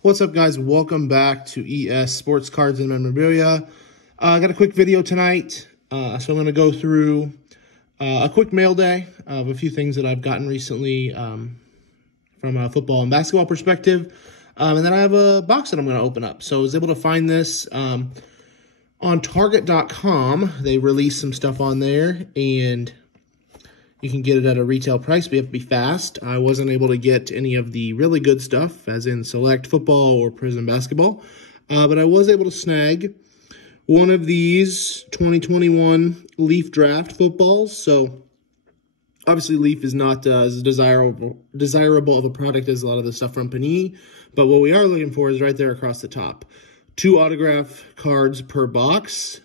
What's up, guys? Welcome back to ES Sports Cards and Memorabilia. I got a quick video tonight, so I'm going to go through a quick mail day of a few things that I've gotten recently from a football and basketball perspective, and then I have a box that I'm going to open up. So I was able to find this on Target.com. They released some stuff on there, and you can get it at a retail price, but you have to be fast. I wasn't able to get any of the really good stuff, as in select football or Prizm basketball, but I was able to snag one of these 2021 Leaf Draft footballs. So obviously Leaf is not as desirable of a product as a lot of the stuff from Panini, but what we are looking for is right there across the top. 2 autograph cards per box.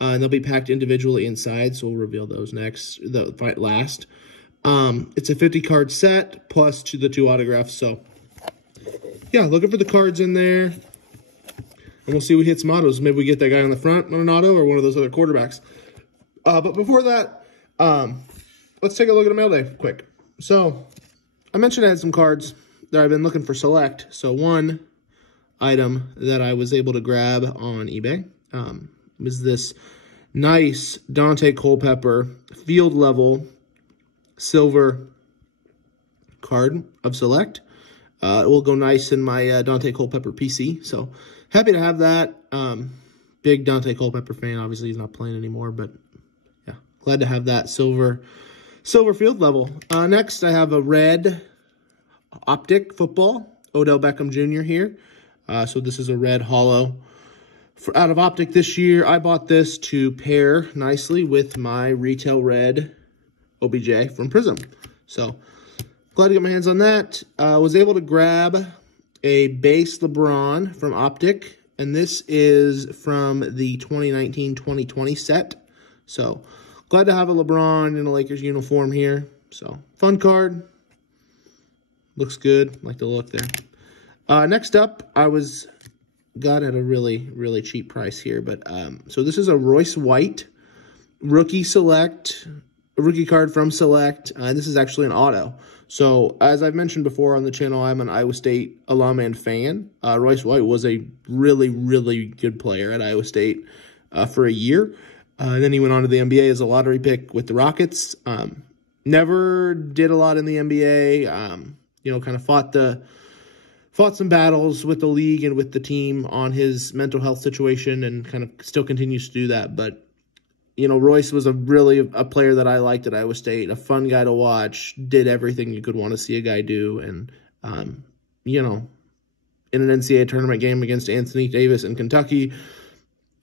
And they'll be packed individually inside, so we'll reveal those last. It's a 50-card set, plus the 2 autographs. So, yeah, looking for the cards in there. And we'll see who hits some autos. Maybe we get that guy on the front on an auto or one of those other quarterbacks. But before that, let's take a look at a mail day quick. So, I mentioned I had some cards that I've been looking for select. So, one item that I was able to grab on eBay is this nice Dante Culpepper field level silver card of select. It will go nice in my Dante Culpepper PC. So happy to have that. Big Dante Culpepper fan. Obviously he's not playing anymore, but yeah, glad to have that silver field level. Next I have a red Optic football, Odell Beckham Jr. here. So this is a red hollow. Out of Optic this year, I bought this to pair nicely with my retail red OBJ from Prizm. So, glad to get my hands on that. Was able to grab a base LeBron from Optic, and this is from the 2019-2020 set. So, glad to have a LeBron in a Lakers uniform here. So, fun card. Looks good. Like the look there. Next up, got at a really cheap price here, but so this is a Royce White rookie card from Select, and this is actually an auto. So as I've mentioned before on the channel, I'm an Iowa State alum and fan. Royce White was a really good player at Iowa State for a year, and then he went on to the NBA as a lottery pick with the Rockets. Never did a lot in the NBA. Kind of fought some battles with the league and with the team on his mental health situation, and kind of still continues to do that. But, Royce was a player that I liked at Iowa State, a fun guy to watch, did everything you could want to see a guy do. And, in an NCAA tournament game against Anthony Davis in Kentucky,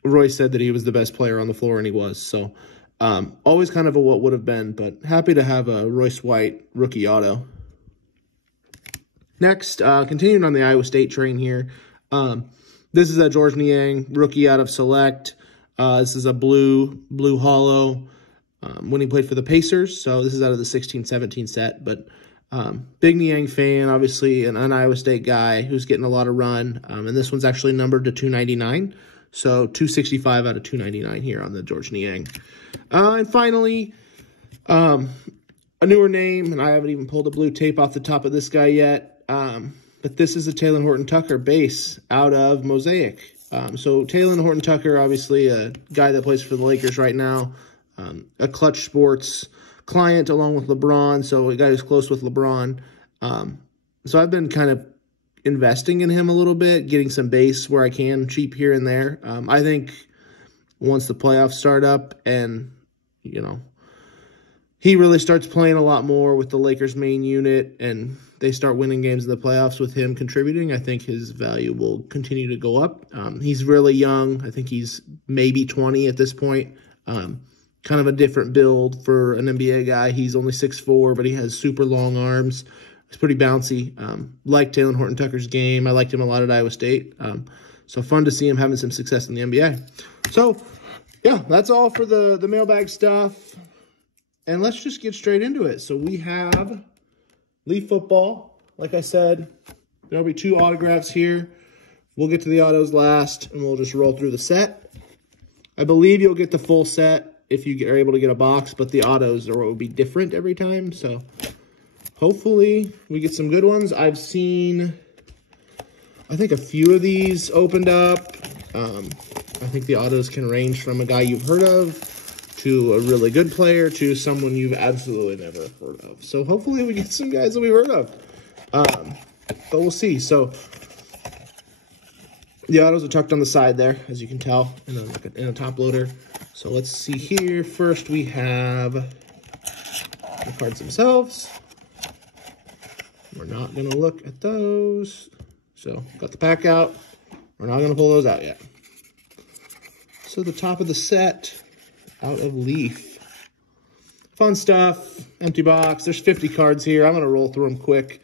Royce said that he was the best player on the floor, and he was. So, always kind of a what would have been, but happy to have a Royce White rookie auto. Next, continuing on the Iowa State train here, this is a George Niang rookie out of Select. This is a blue hollow when he played for the Pacers. So this is out of the 16-17 set. But big Niang fan, obviously an Iowa State guy who's getting a lot of run. And this one's actually numbered to 299. So 265 out of 299 here on the George Niang. And finally, a newer name, and I haven't even pulled the blue tape off the top of this guy yet. But this is a Taylor Horton-Tucker base out of Mosaic. So Taylor Horton-Tucker, obviously a guy that plays for the Lakers right now, a Clutch Sports client along with LeBron, so a guy who's close with LeBron. So I've been kind of investing in him a little bit, getting some base where I can, cheap here and there. I think once the playoffs start up and, he really starts playing a lot more with the Lakers main unit, and they start winning games in the playoffs with him contributing, I think his value will continue to go up. He's really young. I think he's maybe 20 at this point. Kind of a different build for an NBA guy. He's only 6'4", but he has super long arms. He's pretty bouncy. Like Taylor Horton-Tucker's game. I liked him a lot at Iowa State. So fun to see him having some success in the NBA. So, yeah, that's all for the mailbag stuff. And let's just get straight into it. So we have Leaf football. Like I said, there'll be 2 autographs here. We'll get to the autos last, and we'll just roll through the set. I believe you'll get the full set if you are able to get a box, but the autos will be different every time. So hopefully we get some good ones. I've seen I think a few of these opened up. I think the autos can range from a guy you've heard of to a really good player to someone you've absolutely never heard of. So hopefully we get some guys that we've heard of. But we'll see. So the autos are tucked on the side there, as you can tell, in a top loader. So let's see here. First, we have the cards themselves. We're not going to look at those. So, got the pack out. We're not going to pull those out yet. So, the top of the set, out of Leaf. Fun stuff. Empty box. There's 50 cards here. I'm going to roll through them quick.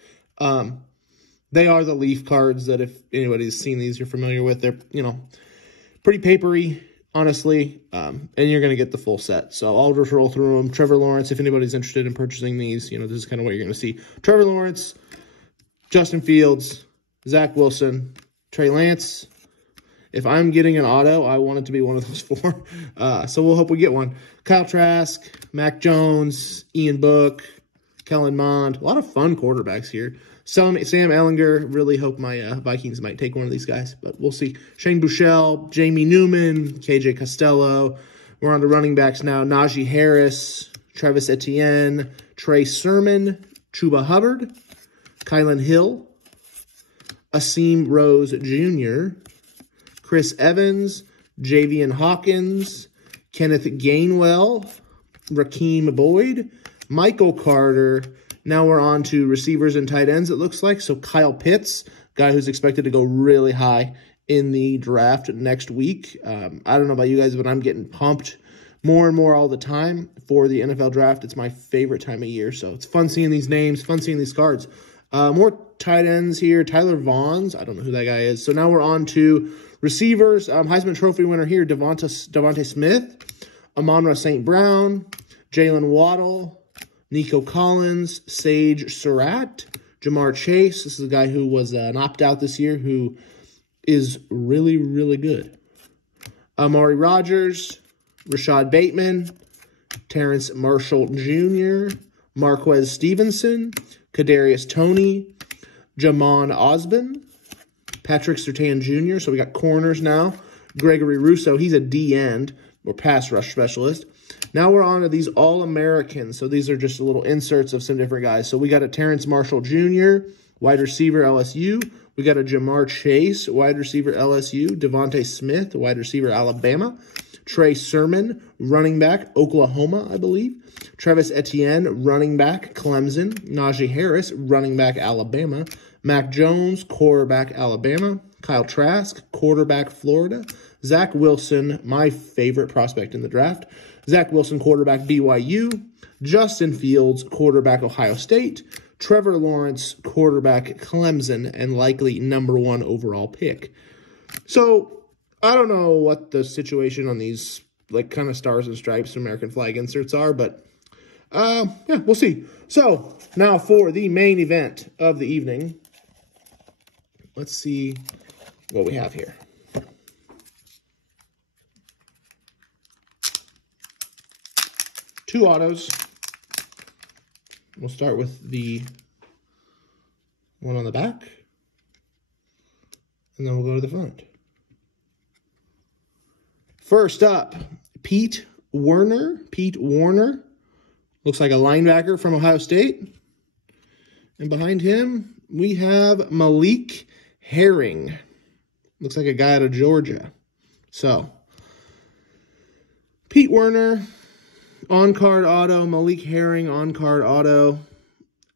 They are the Leaf cards that if anybody's seen these, you're familiar with. They're, you know, pretty papery, honestly, and you're going to get the full set. So I'll just roll through them. Trevor Lawrence, if anybody's interested in purchasing these, you know, this is kind of what you're going to see. Trevor Lawrence, Justin Fields, Zach Wilson, Trey Lance. If I'm getting an auto, I want it to be one of those four. So we'll hope we get one. Kyle Trask, Mac Jones, Ian Book, Kellen Mond. A lot of fun quarterbacks here. Sam Ehlinger, really hope my Vikings might take one of these guys, but we'll see. Shane Buechele, Jamie Newman, KJ Costello. We're on to running backs now. Najee Harris, Travis Etienne, Trey Sermon, Chuba Hubbard, Kylan Hill, Asim Rose Jr., Chris Evans, Javian Hawkins, Kenneth Gainwell, Rakeem Boyd, Michael Carter. Now we're on to receivers and tight ends, it looks like. So Kyle Pitts, guy who's expected to go really high in the draft next week. I don't know about you guys, but I'm getting pumped more and more all the time for the NFL draft. It's my favorite time of year. So it's fun seeing these names, fun seeing these cards. More tight ends here. Tyler Vaughns. I don't know who that guy is. So now we're on to receivers. Heisman Trophy winner here, Devonta Smith, Amon-Ra St. Brown, Jalen Waddle, Nico Collins, Sage Surratt, Jamar Chase. This is a guy who was an opt-out this year who is really, really good. Amari Rogers, Rashad Bateman, Terrence Marshall Jr., Marquez Stevenson, Kadarius Toney, Jamon Osborne, Patrick Surtain Jr. So we got corners now. Gregory Rousseau, he's a D-end or pass rush specialist. Now we're on to these All-Americans. So these are just little inserts of some different guys. So we got a Terrence Marshall Jr., wide receiver, LSU. We got a Jamar Chase, wide receiver, LSU. Devontae Smith, wide receiver, Alabama. Trey Sermon, running back, Oklahoma, I believe. Travis Etienne, running back, Clemson. Najee Harris, running back, Alabama. Mac Jones, quarterback, Alabama. Kyle Trask, quarterback, Florida. Zach Wilson, my favorite prospect in the draft. Zach Wilson, quarterback, BYU. Justin Fields, quarterback, Ohio State. Trevor Lawrence, quarterback, Clemson, and likely #1 overall pick. So, I don't know what the situation on these, like, kind of stars and stripes American flag inserts are, but, yeah, we'll see. So, now for the main event of the evening. Let's see what we have here. Two autos. We'll start with the one on the back, and then we'll go to the front. First up, Pete Werner. Pete Werner. Looks like a linebacker from Ohio State. And behind him, we have Malik Herring. Looks like a guy out of Georgia. So, Pete Werner, on-card auto. Malik Herring, on-card auto.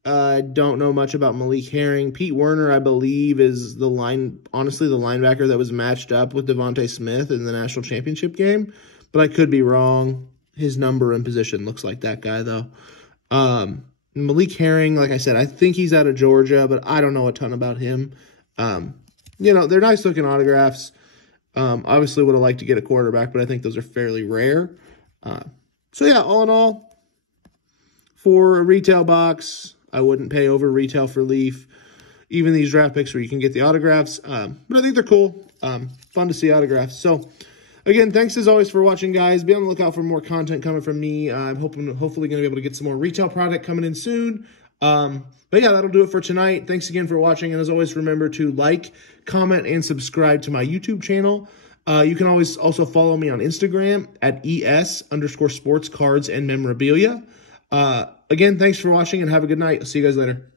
I don't know much about Malik Herring. Pete Werner, I believe, is the linebacker that was matched up with Devontae Smith in the national championship game. But I could be wrong. His number and position looks like that guy, though. Malik Herring, like I said, I think he's out of Georgia, but I don't know a ton about him. You know, they're nice-looking autographs. Obviously would have liked to get a quarterback, but I think those are fairly rare. So, yeah, all in all, for a retail box, I wouldn't pay over retail for Leaf. Even these draft picks where you can get the autographs. But I think they're cool. Fun to see autographs. So, again, thanks as always for watching, guys. Be on the lookout for more content coming from me. I'm hopefully going to be able to get some more retail product coming in soon. But yeah, that'll do it for tonight. Thanks again for watching. And as always, remember to like, comment, and subscribe to my YouTube channel. You can always also follow me on Instagram at ES_sports cards and memorabilia. Again, thanks for watching and have a good night. I'll see you guys later.